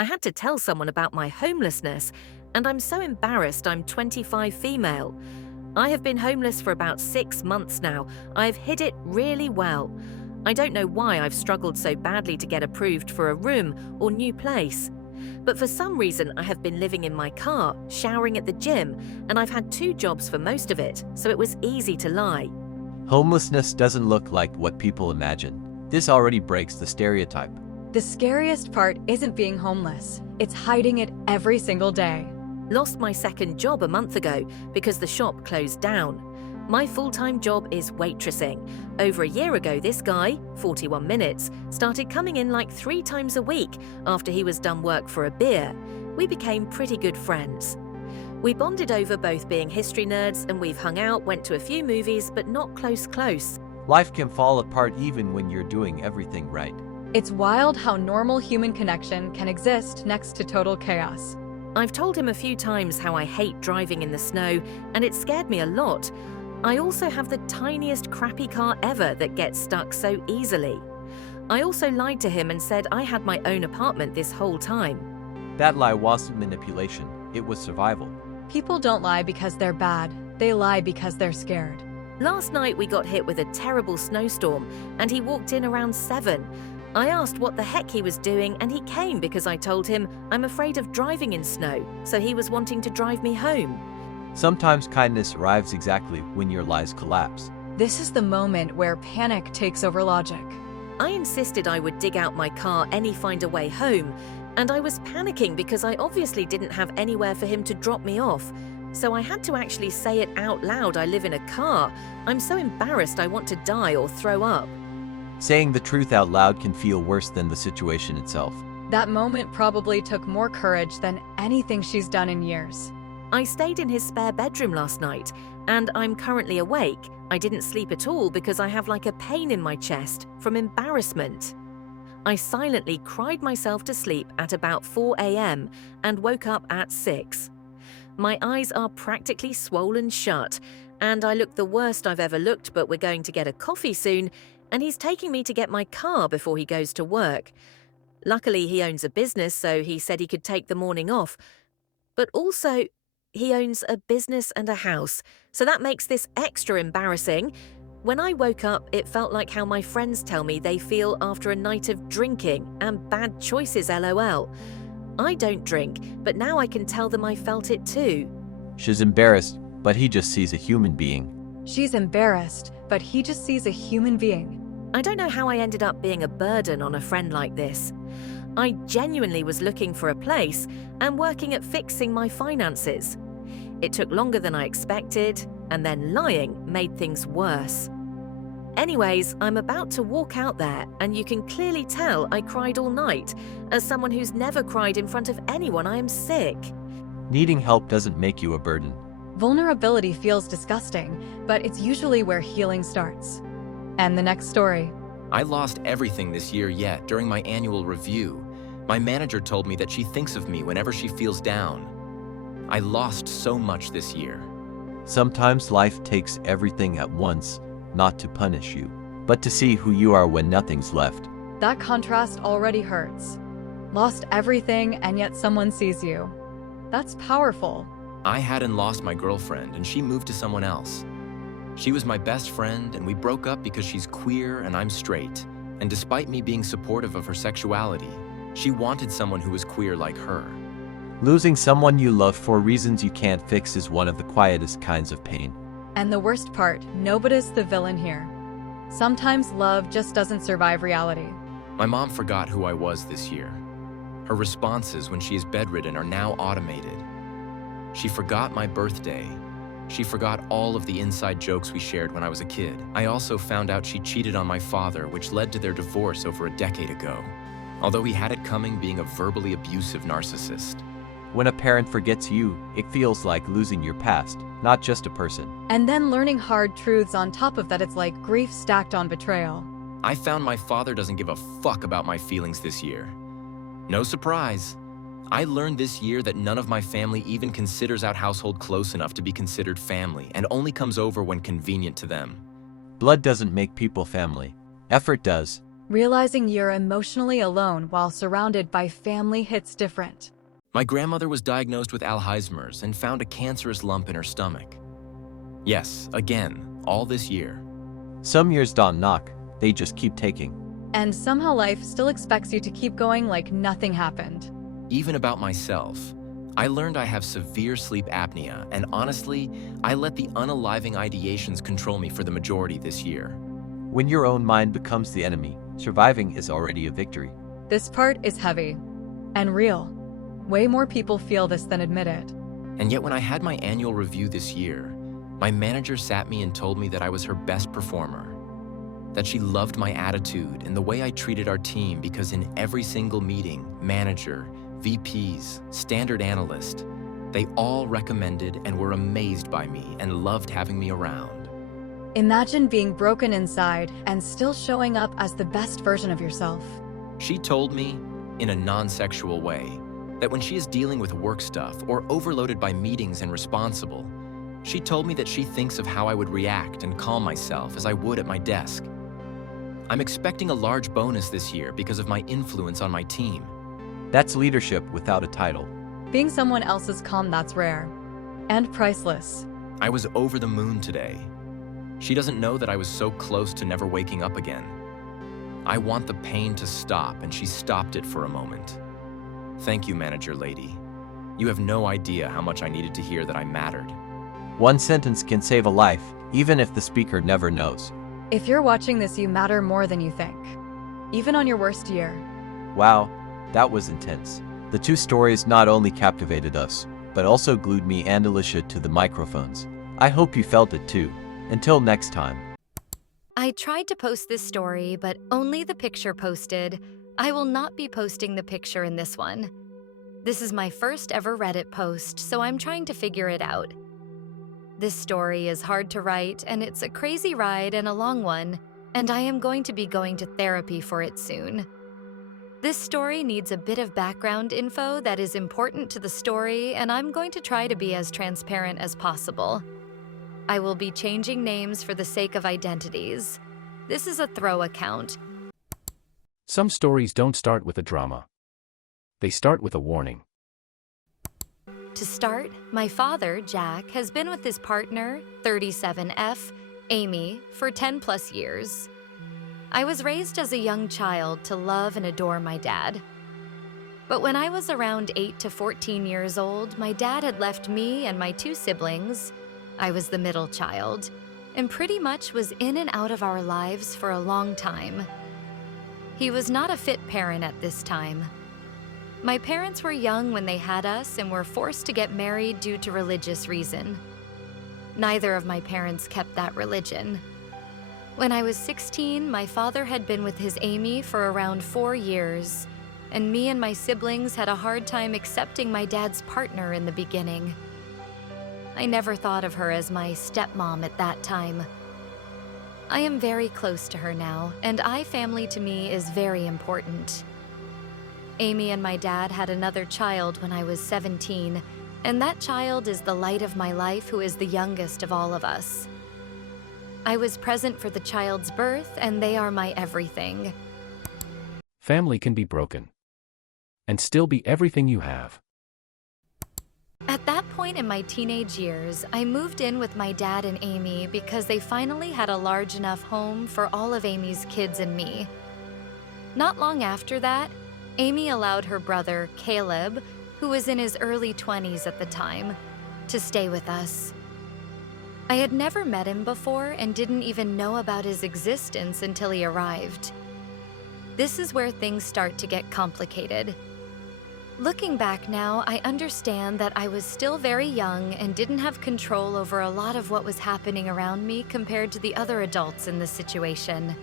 I had to tell someone about my homelessness, and I'm so embarrassed. I'm 25 female. I have been homeless for about 6 months now. I've hid it really well. I don't know why I've struggled so badly to get approved for a room or new place. But for some reason, I have been living in my car, showering at the gym, and I've had 2 jobs for most of it, so it was easy to lie. Homelessness doesn't look like what people imagine. This already breaks the stereotype. The scariest part isn't being homeless. It's hiding it every single day. Lost my second job a month ago because the shop closed down. My full-time job is waitressing. Over a year ago, this guy, 41 minutes, started coming in like 3 times a week after he was done work for a beer. We became pretty good friends. We bonded over both being history nerds, and we've hung out, went to a few movies, but not close. Life can fall apart even when you're doing everything right. It's wild how normal human connection can exist next to total chaos. I've told him a few times how I hate driving in the snow, and it scared me a lot. I also have the tiniest crappy car ever that gets stuck so easily. I also lied to him and said I had my own apartment this whole time. That lie wasn't manipulation, it was survival. People don't lie because they're bad. They lie because they're scared. Last night we got hit with a terrible snowstorm, and he walked in around 7. I asked what the heck he was doing, and he came because I told him I'm afraid of driving in snow, so he was wanting to drive me home. Sometimes kindness arrives exactly when your lies collapse. This is the moment where panic takes over logic. I insisted I would dig out my car and find a way home, and I was panicking because I obviously didn't have anywhere for him to drop me off. So I had to actually say it out loud. I live in a car. I'm so embarrassed I want to die or throw up. Saying the truth out loud can feel worse than the situation itself. That moment probably took more courage than anything she's done in years. I stayed in his spare bedroom last night, and I'm currently awake. I didn't sleep at all because I have like a pain in my chest from embarrassment. I silently cried myself to sleep at about 4 a.m. and woke up at 6. My eyes are practically swollen shut, and I look the worst I've ever looked, but we're going to get a coffee soon, and he's taking me to get my car before he goes to work. Luckily, he owns a business, so he said he could take the morning off. But also, he owns a business and a house, so that makes this extra embarrassing. When I woke up, it felt like how my friends tell me they feel after a night of drinking and bad choices, LOL. I don't drink, but now I can tell them I felt it too. She's embarrassed, but he just sees a human being. She's embarrassed, but he just sees a human being. I don't know how I ended up being a burden on a friend like this. I genuinely was looking for a place and working at fixing my finances. It took longer than I expected, and then lying made things worse. Anyways, I'm about to walk out there, and you can clearly tell I cried all night. As someone who's never cried in front of anyone, I am sick. Needing help doesn't make you a burden. Vulnerability feels disgusting, but it's usually where healing starts. And the next story. I lost everything this year yet during my annual review. My manager told me that she thinks of me whenever she feels down. I lost so much this year. Sometimes life takes everything at once, not to punish you, but to see who you are when nothing's left. That contrast already hurts. Lost everything and yet someone sees you. That's powerful. I hadn't lost my girlfriend and she moved to someone else. She was my best friend and we broke up because she's queer and I'm straight. And despite me being supportive of her sexuality, she wanted someone who was queer like her. Losing someone you love for reasons you can't fix is one of the quietest kinds of pain. And the worst part, nobody's the villain here. Sometimes love just doesn't survive reality. My mom forgot who I was this year. Her responses when she is bedridden are now automated. She forgot my birthday. She forgot all of the inside jokes we shared when I was a kid. I also found out she cheated on my father, which led to their divorce over a decade ago. Although he had it coming, being a verbally abusive narcissist. When a parent forgets you, it feels like losing your past, not just a person. And then learning hard truths on top of that, it's like grief stacked on betrayal. I found my father doesn't give a fuck about my feelings this year. No surprise. I learned this year that none of my family even considers our household close enough to be considered family and only comes over when convenient to them. Blood doesn't make people family. Effort does. Realizing you're emotionally alone while surrounded by family hits different. My grandmother was diagnosed with Alzheimer's and found a cancerous lump in her stomach. Yes, again, all this year. Some years don't knock, they just keep taking. And somehow life still expects you to keep going like nothing happened. Even about myself, I learned I have severe sleep apnea, and honestly, I let the unaliving ideations control me for the majority this year. When your own mind becomes the enemy, surviving is already a victory. This part is heavy and real. Way more people feel this than admit it. And yet when I had my annual review this year, my manager sat me and told me that I was her best performer, that she loved my attitude and the way I treated our team because in every single meeting, manager, VPs, standard analyst, they all recommended and were amazed by me and loved having me around. Imagine being broken inside and still showing up as the best version of yourself. She told me, in a non-sexual way, that when she is dealing with work stuff or overloaded by meetings and responsible, she told me that she thinks of how I would react and calm myself as I would at my desk. I'm expecting a large bonus this year because of my influence on my team. That's leadership without a title. Being someone else's calm, that's rare and priceless. I was over the moon today. She doesn't know that I was so close to never waking up again. I want the pain to stop, and she stopped it for a moment. Thank you, manager lady. You have no idea how much I needed to hear that I mattered. One sentence can save a life, even if the speaker never knows. If you're watching this, you matter more than you think, even on your worst year. Wow, that was intense. The two stories not only captivated us, but also glued me and Alicia to the microphones. I hope you felt it too. Until next time. I tried to post this story, but only the picture posted. I will not be posting the picture in this one. This is my first ever Reddit post, so I'm trying to figure it out. This story is hard to write, and it's a crazy ride and a long one, and I am going to be going to therapy for it soon. This story needs a bit of background info that is important to the story, and I'm going to try to be as transparent as possible. I will be changing names for the sake of identities. This is a throw account. Some stories don't start with a drama. They start with a warning. To start, my father, Jack, has been with his partner, 37F, Amy, for 10 plus years. I was raised as a young child to love and adore my dad. But when I was around 8 to 14 years old, my dad had left me and my two siblings. I was the middle child, and pretty much was in and out of our lives for a long time. He was not a fit parent at this time. My parents were young when they had us and were forced to get married due to religious reason. Neither of my parents kept that religion. When I was 16, my father had been with his Amy for around 4 years, and me and my siblings had a hard time accepting my dad's partner in the beginning. I never thought of her as my stepmom at that time. I am very close to her now, and family to me is very important. Amy and my dad had another child when I was 17, and that child is the light of my life, who is the youngest of all of us. I was present for the child's birth, and they are my everything. Family can be broken and still be everything you have. At that point in my teenage years, I moved in with my dad and Amy because they finally had a large enough home for all of Amy's kids and me. Not long after that, Amy allowed her brother, Caleb, who was in his early 20s at the time, to stay with us. I had never met him before and didn't even know about his existence until he arrived. This is where things start to get complicated. Looking back now, I understand that I was still very young and didn't have control over a lot of what was happening around me compared to the other adults in the situation.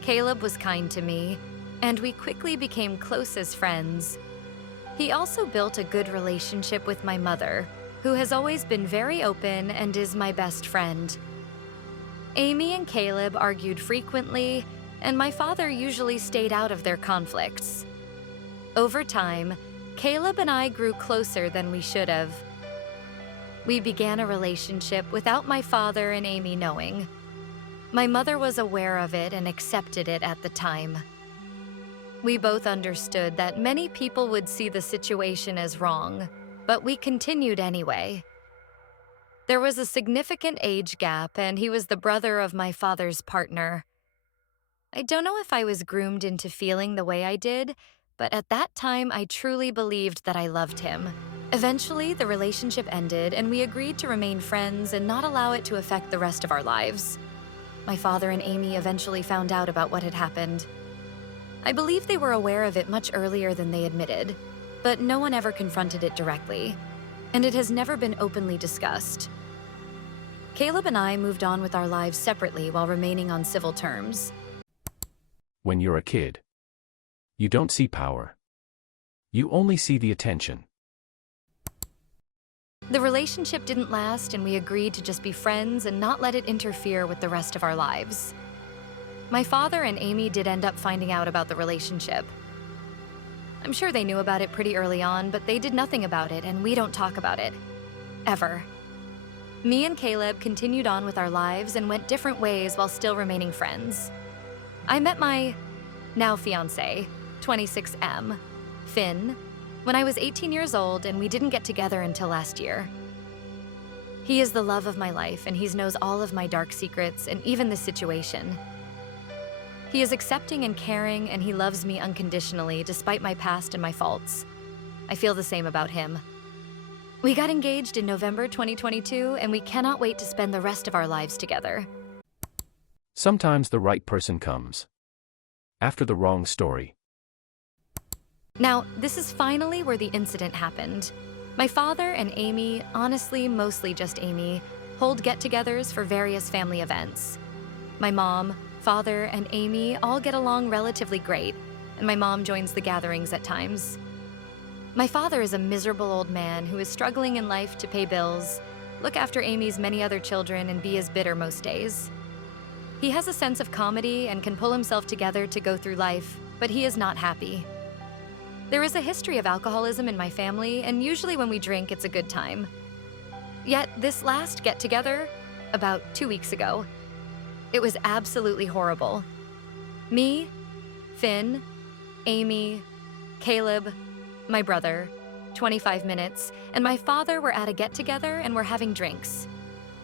Caleb was kind to me, and we quickly became close as friends. He also built a good relationship with my mother, who has always been very open and is my best friend. Amy and Caleb argued frequently, and my father usually stayed out of their conflicts. Over time, Caleb and I grew closer than we should have. We began a relationship without my father and Amy knowing. My mother was aware of it and accepted it at the time. We both understood that many people would see the situation as wrong, but we continued anyway. There was a significant age gap, and he was the brother of my father's partner. I don't know if I was groomed into feeling the way I did, but at that time I truly believed that I loved him. Eventually, the relationship ended, and we agreed to remain friends and not allow it to affect the rest of our lives. My father and Amy eventually found out about what had happened. I believe they were aware of it much earlier than they admitted, but no one ever confronted it directly, and it has never been openly discussed. Caleb and I moved on with our lives separately while remaining on civil terms. When you're a kid, you don't see power. You only see the attention. The relationship didn't last, and we agreed to just be friends and not let it interfere with the rest of our lives. My father and Amy did end up finding out about the relationship. I'm sure they knew about it pretty early on, but they did nothing about it, and we don't talk about it. Ever. Me and Caleb continued on with our lives and went different ways while still remaining friends. I met my now fiancé, 26M, Finn, when I was 18 years old, and we didn't get together until last year. He is the love of my life, and he knows all of my dark secrets and even this situation. He is accepting and caring, and he loves me unconditionally despite my past and my faults. I feel the same about him. We got engaged in November 2022, and we cannot wait to spend the rest of our lives together. Sometimes the right person comes after the wrong story. Now, this is finally where the incident happened. My father and Amy, honestly, mostly just Amy, hold get-togethers for various family events. My mom, father, and Amy all get along relatively great, and my mom joins the gatherings at times. My father is a miserable old man who is struggling in life to pay bills, look after Amy's many other children, and be as bitter most days. He has a sense of comedy and can pull himself together to go through life, but he is not happy. There is a history of alcoholism in my family, and usually when we drink, it's a good time. Yet this last get-together, about 2 weeks ago, it was absolutely horrible. Me, Finn, Amy, Caleb, my brother, 25 minutes, and my father were at a get-together and were having drinks.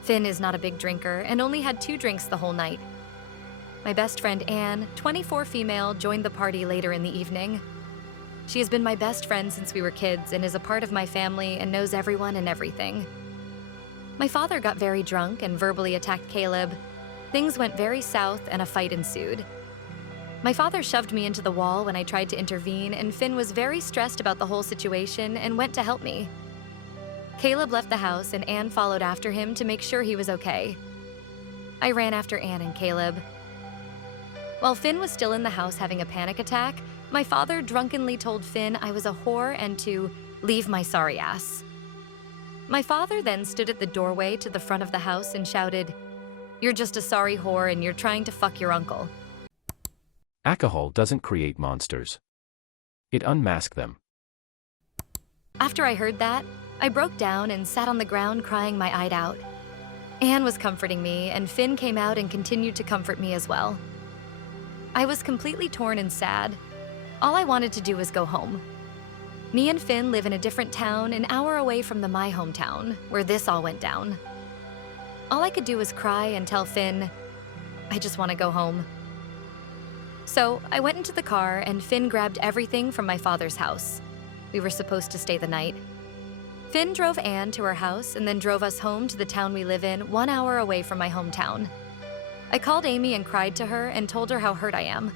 Finn is not a big drinker and only had 2 drinks the whole night. My best friend Anne, 24 female, joined the party later in the evening. She has been my best friend since we were kids and is a part of my family and knows everyone and everything. My father got very drunk and verbally attacked Caleb. Things went very south and a fight ensued. My father shoved me into the wall when I tried to intervene, and Finn was very stressed about the whole situation and went to help me. Caleb left the house and Anne followed after him to make sure he was okay. I ran after Anne and Caleb. While Finn was still in the house having a panic attack, my father drunkenly told Finn I was a whore and to leave my sorry ass. My father then stood at the doorway to the front of the house and shouted, "You're just a sorry whore and you're trying to fuck your uncle." Alcohol doesn't create monsters. It unmasks them. After I heard that, I broke down and sat on the ground crying my eyes out. Anne was comforting me, and Finn came out and continued to comfort me as well. I was completely torn and sad. All I wanted to do was go home. Me and Finn live in a different town an hour away from my hometown, where this all went down. All I could do was cry and tell Finn, I just want to go home. So I went into the car and Finn grabbed everything from my father's house. We were supposed to stay the night. Finn drove Anne to her house and then drove us home to the town we live in 1 hour away from my hometown. I called Amy and cried to her and told her how hurt I am.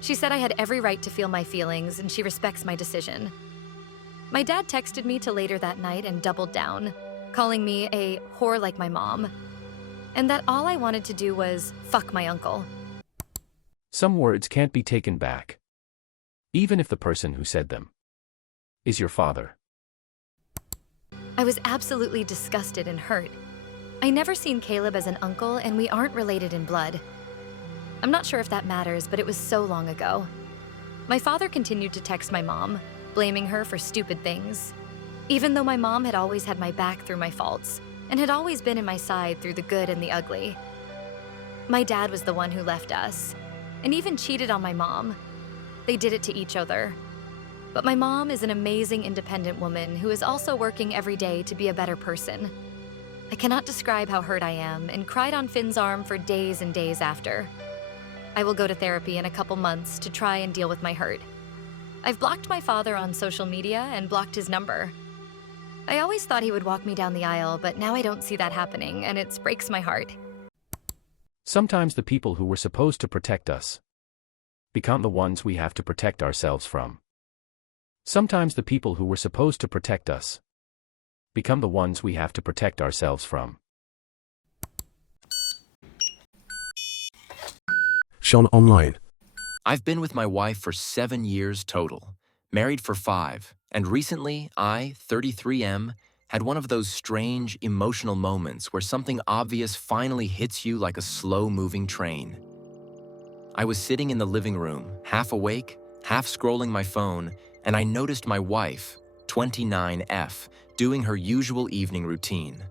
She said I had every right to feel my feelings and she respects my decision. My dad texted me till later that night and doubled down, calling me a whore like my mom, and that all I wanted to do was fuck my uncle. Some words can't be taken back, even if the person who said them is your father. I was absolutely disgusted and hurt. I never seen Caleb as an uncle, and we aren't related in blood. I'm not sure if that matters, but it was so long ago. My father continued to text my mom, blaming her for stupid things, even though my mom had always had my back through my faults and had always been in my side through the good and the ugly. My dad was the one who left us, and even cheated on my mom. They did it to each other. But my mom is an amazing independent woman who is also working every day to be a better person. I cannot describe how hurt I am and cried on Finn's arm for days and days after. I will go to therapy in a couple months to try and deal with my hurt. I've blocked my father on social media and blocked his number. I always thought he would walk me down the aisle, but now I don't see that happening, and it breaks my heart. Sometimes the people who were supposed to protect us become the ones we have to protect ourselves from. Sometimes the people who were supposed to protect us become the ones we have to protect ourselves from. Sean Online. I've been with my wife for 7 years total, married for 5, and recently I, 33M, had one of those strange, emotional moments where something obvious finally hits you like a slow-moving train. I was sitting in the living room, half awake, half scrolling my phone, and I noticed my wife, 29F, doing her usual evening routine.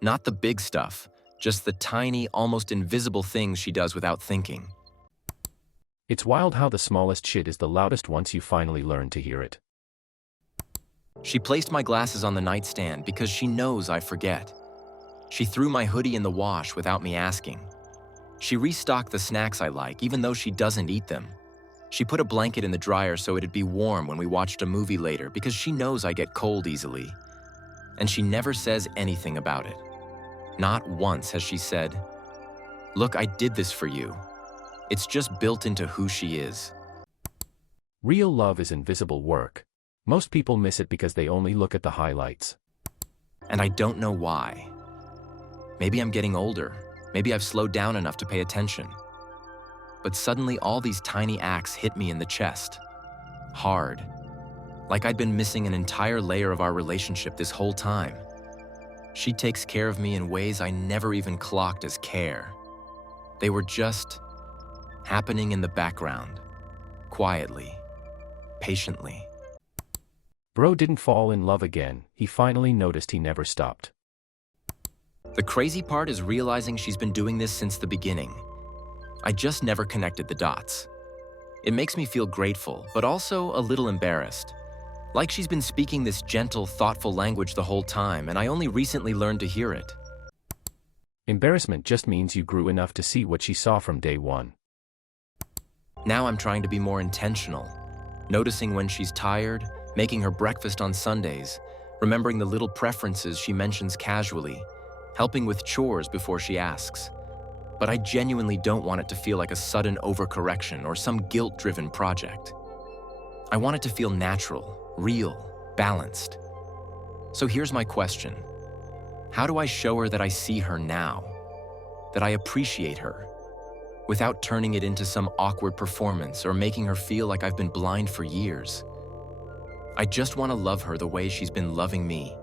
Not the big stuff, just the tiny, almost invisible things she does without thinking. It's wild how the smallest shit is the loudest once you finally learn to hear it. She placed my glasses on the nightstand because she knows I forget. She threw my hoodie in the wash without me asking. She restocked the snacks I like, even though she doesn't eat them. She put a blanket in the dryer so it'd be warm when we watched a movie later because she knows I get cold easily. And she never says anything about it. Not once has she said, "Look, I did this for you." It's just built into who she is. Real love is invisible work. Most people miss it because they only look at the highlights. And I don't know why. Maybe I'm getting older. Maybe I've slowed down enough to pay attention. But suddenly all these tiny acts hit me in the chest. Hard. Like I'd been missing an entire layer of our relationship this whole time. She takes care of me in ways I never even clocked as care. They were just happening in the background. Quietly. Patiently. Bro didn't fall in love again. He finally noticed he never stopped. The crazy part is realizing she's been doing this since the beginning. I just never connected the dots. It makes me feel grateful, but also a little embarrassed. Like she's been speaking this gentle, thoughtful language the whole time, and I only recently learned to hear it. Embarrassment just means you grew enough to see what she saw from day one. Now I'm trying to be more intentional, noticing when she's tired, making her breakfast on Sundays, remembering the little preferences she mentions casually, helping with chores before she asks. But I genuinely don't want it to feel like a sudden overcorrection or some guilt-driven project. I want it to feel natural, real, balanced. So here's my question. How do I show her that I see her now? That I appreciate her? Without turning it into some awkward performance or making her feel like I've been blind for years. I just want to love her the way she's been loving me,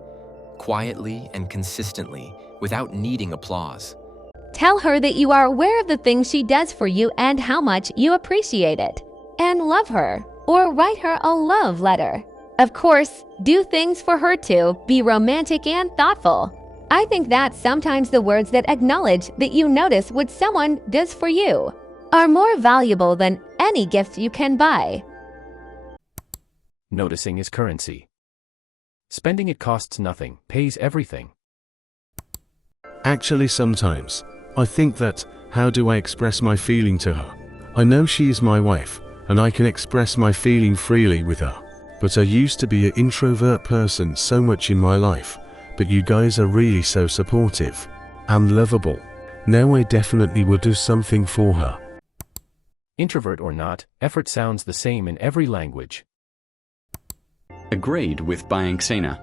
quietly and consistently, without needing applause. Tell her that you are aware of the things she does for you and how much you appreciate it. And love her, or write her a love letter. Of course, do things for her too, be romantic and thoughtful. I think that sometimes the words that acknowledge that you notice what someone does for you are more valuable than any gift you can buy. Noticing is currency. Spending it costs nothing, pays everything. Actually, sometimes I think that, how do I express my feeling to her? I know she is my wife, and I can express my feeling freely with her. But I used to be an introvert person so much in my life, but you guys are really so supportive and lovable. Now I definitely will do something for her. Introvert or not, effort sounds the same in every language. Agreed with buying Xena.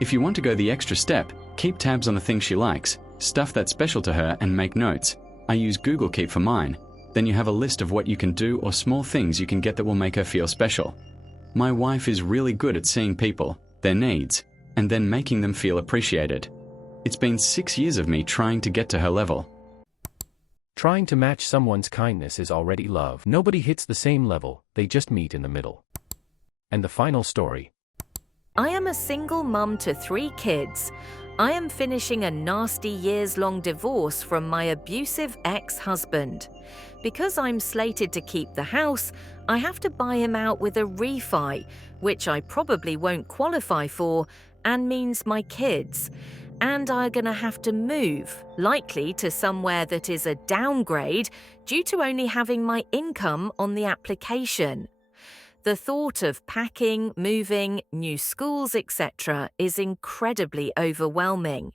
If you want to go the extra step, keep tabs on the things she likes, stuff that's special to her, and make notes. I use Google Keep for mine. Then you have a list of what you can do or small things you can get that will make her feel special. My wife is really good at seeing people, their needs, and then making them feel appreciated. It's been 6 years of me trying to get to her level. Trying to match someone's kindness is already love. Nobody hits the same level, they just meet in the middle. And the final story. I am a single mum to 3 kids. I am finishing a nasty years-long divorce from my abusive ex-husband. Because I'm slated to keep the house, I have to buy him out with a refi, which I probably won't qualify for, and means my kids. And I'm gonna have to move, likely to somewhere that is a downgrade due to only having my income on the application. The thought of packing, moving, new schools, etc. is incredibly overwhelming.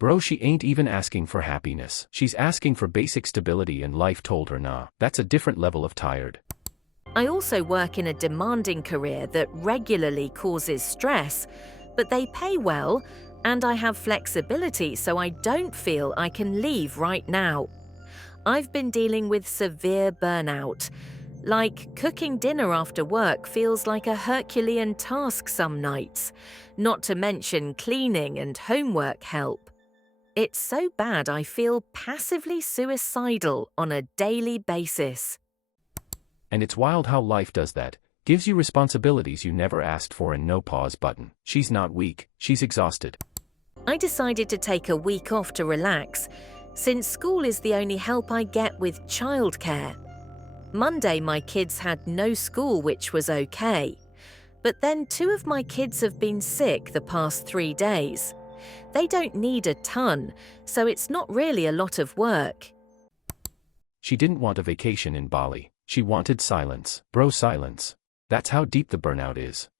Bro, she ain't even asking for happiness. She's asking for basic stability, and life told her nah. That's a different level of tired. I also work in a demanding career that regularly causes stress, but they pay well, and I have flexibility, so I don't feel I can leave right now. I've been dealing with severe burnout. Like, cooking dinner after work feels like a Herculean task some nights, not to mention cleaning and homework help. It's so bad I feel passively suicidal on a daily basis. And it's wild how life does that. Gives you responsibilities you never asked for and no pause button. She's not weak, she's exhausted. I decided to take a week off to relax, since school is the only help I get with childcare. Monday my kids had no school, which was okay. But then 2 of my kids have been sick the past 3 days. They don't need a ton, so it's not really a lot of work. She didn't want a vacation in Bali. She wanted silence. Bro, silence. That's how deep the burnout is.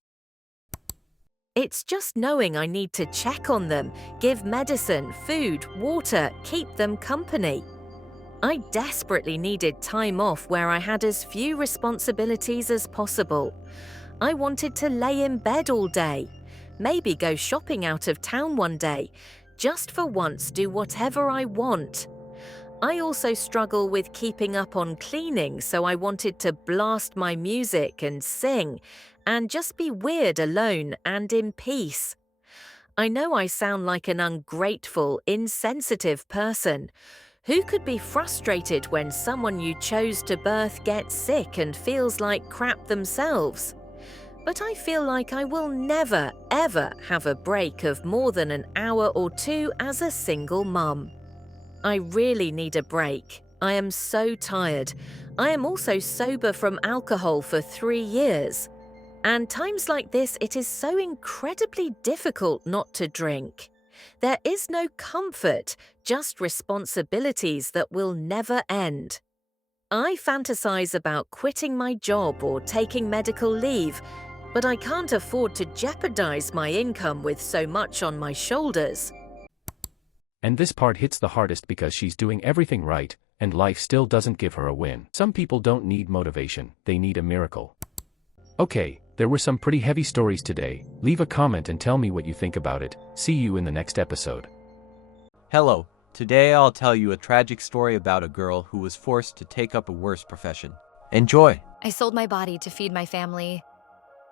It's just knowing I need to check on them, give medicine, food, water, keep them company. I desperately needed time off where I had as few responsibilities as possible. I wanted to lay in bed all day, maybe go shopping out of town one day, just for once do whatever I want. I also struggle with keeping up on cleaning, so I wanted to blast my music and sing, and just be weird alone and in peace. I know I sound like an ungrateful, insensitive person. Who could be frustrated when someone you chose to birth gets sick and feels like crap themselves? But I feel like I will never, ever have a break of more than an hour or 2 as a single mum. I really need a break. I am so tired. I am also sober from alcohol for 3 years. And times like this, it is so incredibly difficult not to drink. There is no comfort, just responsibilities that will never end. I fantasize about quitting my job or taking medical leave, but I can't afford to jeopardize my income with so much on my shoulders. And this part hits the hardest because she's doing everything right, and life still doesn't give her a win. Some people don't need motivation, they need a miracle. Okay, there were some pretty heavy stories today. Leave a comment and tell me what you think about it. See you in the next episode. Hello, today I'll tell you a tragic story about a girl who was forced to take up a worse profession. Enjoy! I sold my body to feed my family.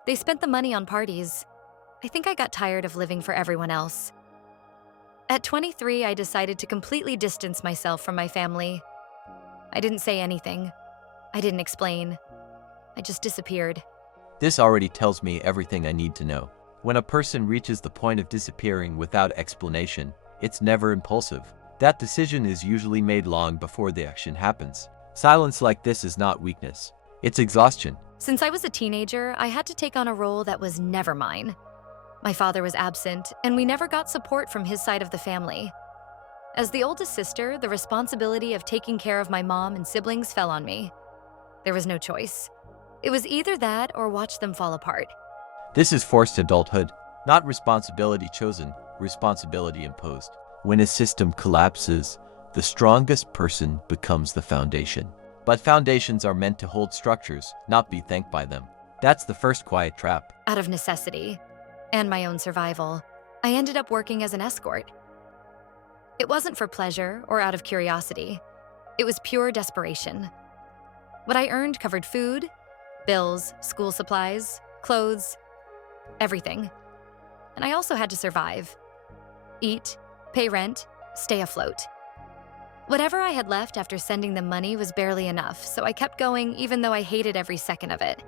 They spent the money on parties. I think I got tired of living for everyone else. At 23, I decided to completely distance myself from my family. I didn't say anything. I didn't explain. I just disappeared. This already tells me everything I need to know. When a person reaches the point of disappearing without explanation, it's never impulsive. That decision is usually made long before the action happens. Silence like this is not weakness. It's exhaustion. Since I was a teenager, I had to take on a role that was never mine. My father was absent, and we never got support from his side of the family. As the oldest sister, the responsibility of taking care of my mom and siblings fell on me. There was no choice. It was either that or watch them fall apart. This is forced adulthood, not responsibility chosen, responsibility imposed. When a system collapses, the strongest person becomes the foundation. But foundations are meant to hold structures, not be thanked by them. That's the first quiet trap. Out of necessity and my own survival, I ended up working as an escort. It wasn't for pleasure or out of curiosity. It was pure desperation. What I earned covered food, bills, school supplies, clothes, everything. And I also had to survive. Eat, pay rent, stay afloat. Whatever I had left after sending them money was barely enough, so I kept going even though I hated every second of it.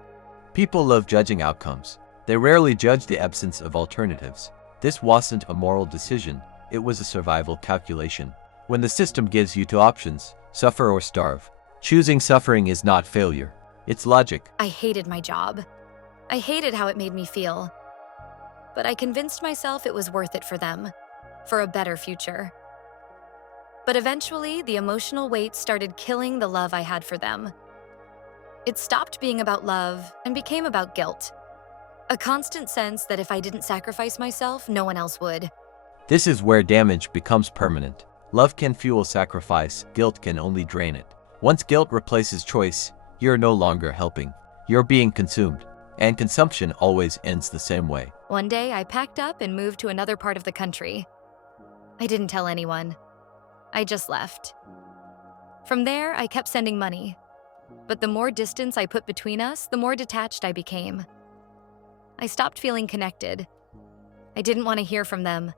People love judging outcomes. They rarely judge the absence of alternatives. This wasn't a moral decision, it was a survival calculation. When the system gives you two options, suffer or starve, choosing suffering is not failure. It's logic. I hated my job. I hated how it made me feel. But I convinced myself it was worth it for them, for a better future. But eventually, the emotional weight started killing the love I had for them. It stopped being about love and became about guilt. A constant sense that if I didn't sacrifice myself, no one else would. This is where damage becomes permanent. Love can fuel sacrifice, guilt can only drain it. Once guilt replaces choice, you're no longer helping. You're being consumed. And consumption always ends the same way. One day, I packed up and moved to another part of the country. I didn't tell anyone. I just left. From there, I kept sending money. But the more distance I put between us, the more detached I became. I stopped feeling connected. I didn't want to hear from them.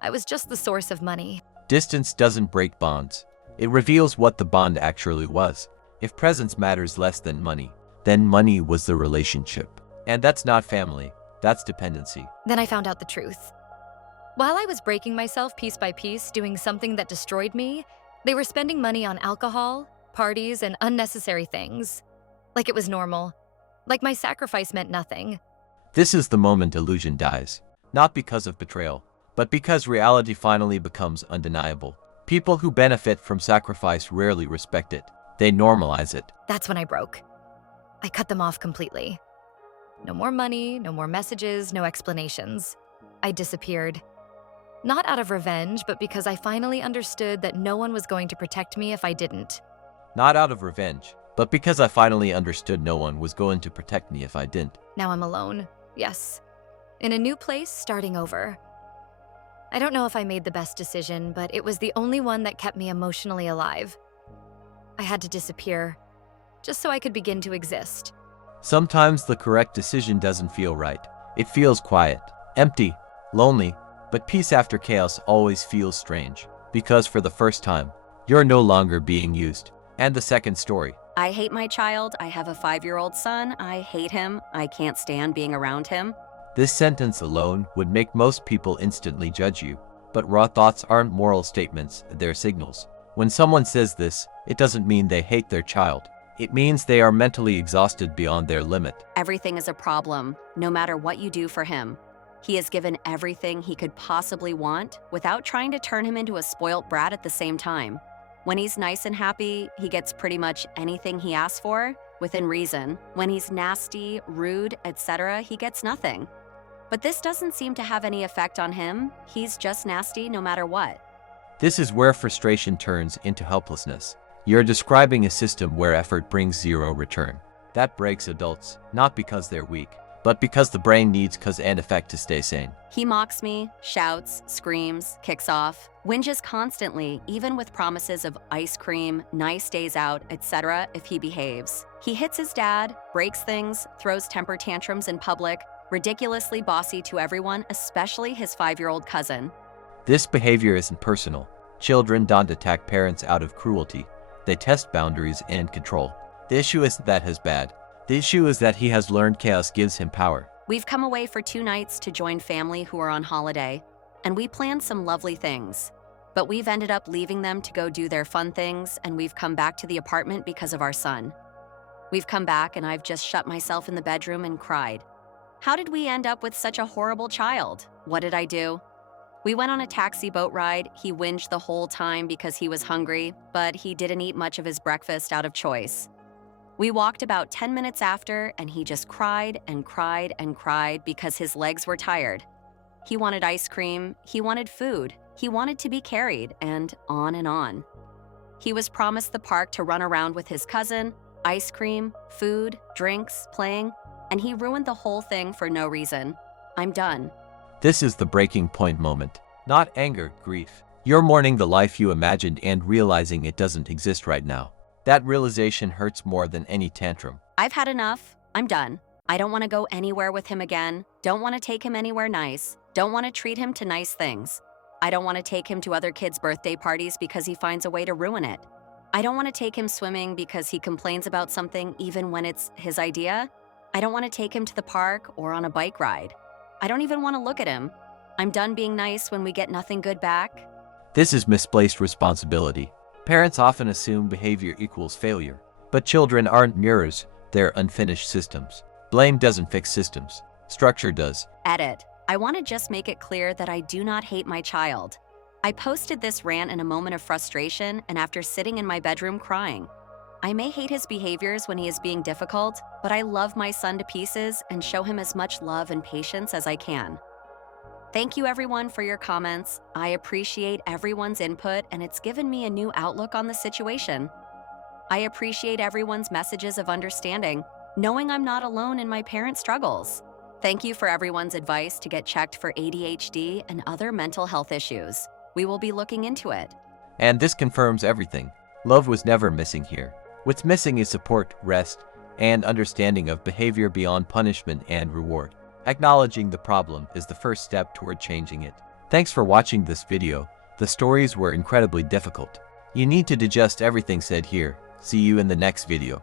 I was just the source of money. Distance doesn't break bonds. It reveals what the bond actually was. If presence matters less than money, then money was the relationship. And that's not family, that's dependency. Then I found out the truth. While I was breaking myself piece by piece, doing something that destroyed me, they were spending money on alcohol, parties, and unnecessary things. Like it was normal. Like my sacrifice meant nothing. This is the moment illusion dies. Not because of betrayal, but because reality finally becomes undeniable. People who benefit from sacrifice rarely respect it. They normalize it. That's when I broke. I cut them off completely. No more money, no more messages, no explanations. I disappeared. Not out of revenge, but because I finally understood that no one was going to protect me if I didn't. Not out of revenge, but because I finally understood no one was going to protect me if I didn't. Now I'm alone. Yes. In a new place, starting over. I don't know if I made the best decision, but it was the only one that kept me emotionally alive. I had to disappear, just so I could begin to exist. Sometimes the correct decision doesn't feel right. It feels quiet, empty, lonely, but peace after chaos always feels strange. Because for the first time, you're no longer being used. And the second story. I hate my child. I have a 5-year-old son. I hate him. I can't stand being around him. This sentence alone would make most people instantly judge you. But raw thoughts aren't moral statements, they're signals. When someone says this, it doesn't mean they hate their child. It means they are mentally exhausted beyond their limit. Everything is a problem, no matter what you do for him. He is given everything he could possibly want without trying to turn him into a spoilt brat at the same time. When he's nice and happy, he gets pretty much anything he asks for, within reason. When he's nasty, rude, etc., he gets nothing. But this doesn't seem to have any effect on him. He's just nasty no matter what. This is where frustration turns into helplessness. You're describing a system where effort brings zero return. That breaks adults, not because they're weak, but because the brain needs cause and effect to stay sane. He mocks me, shouts, screams, kicks off, whinges constantly, even with promises of ice cream, nice days out, etc. if he behaves. He hits his dad, breaks things, throws temper tantrums in public, ridiculously bossy to everyone, especially his 5-year-old cousin. This behavior isn't personal. Children don't attack parents out of cruelty. They test boundaries and control. The issue isn't that he's bad. The issue is that he has learned chaos gives him power. We've come away for 2 nights to join family who are on holiday, and we planned some lovely things. But we've ended up leaving them to go do their fun things, and we've come back to the apartment because of our son. We've come back and I've just shut myself in the bedroom and cried. How did we end up with such a horrible child? What did I do? We went on a taxi boat ride. He whinged the whole time because he was hungry, but he didn't eat much of his breakfast out of choice. We walked about 10 minutes after, and he just cried and cried and cried because his legs were tired. He wanted ice cream, he wanted food, he wanted to be carried, and on and on. He was promised the park to run around with his cousin, ice cream, food, drinks, playing, and he ruined the whole thing for no reason. I'm done. This is the breaking point moment. Not anger, grief. You're mourning the life you imagined and realizing it doesn't exist right now. That realization hurts more than any tantrum. I've had enough. I'm done. I don't want to go anywhere with him again. Don't want to take him anywhere nice. Don't want to treat him to nice things. I don't want to take him to other kids' birthday parties because he finds a way to ruin it. I don't want to take him swimming because he complains about something even when it's his idea. I don't want to take him to the park or on a bike ride. I don't even want to look at him. I'm done being nice when we get nothing good back. This is misplaced responsibility. Parents often assume behavior equals failure, but children aren't mirrors, they're unfinished systems. Blame doesn't fix systems. Structure does. Edit. I want to just make it clear that I do not hate my child. I posted this rant in a moment of frustration and after sitting in my bedroom crying. I may hate his behaviors when he is being difficult, but I love my son to pieces and show him as much love and patience as I can. Thank you everyone for your comments. I appreciate everyone's input and it's given me a new outlook on the situation. I appreciate everyone's messages of understanding, knowing I'm not alone in my parent struggles. Thank you for everyone's advice to get checked for ADHD and other mental health issues. We will be looking into it. And this confirms everything. Love was never missing here. What's missing is support, rest, and understanding of behavior beyond punishment and reward. Acknowledging the problem is the first step toward changing it. Thanks for watching this video. The stories were incredibly difficult. You need to digest everything said here. See you in the next video.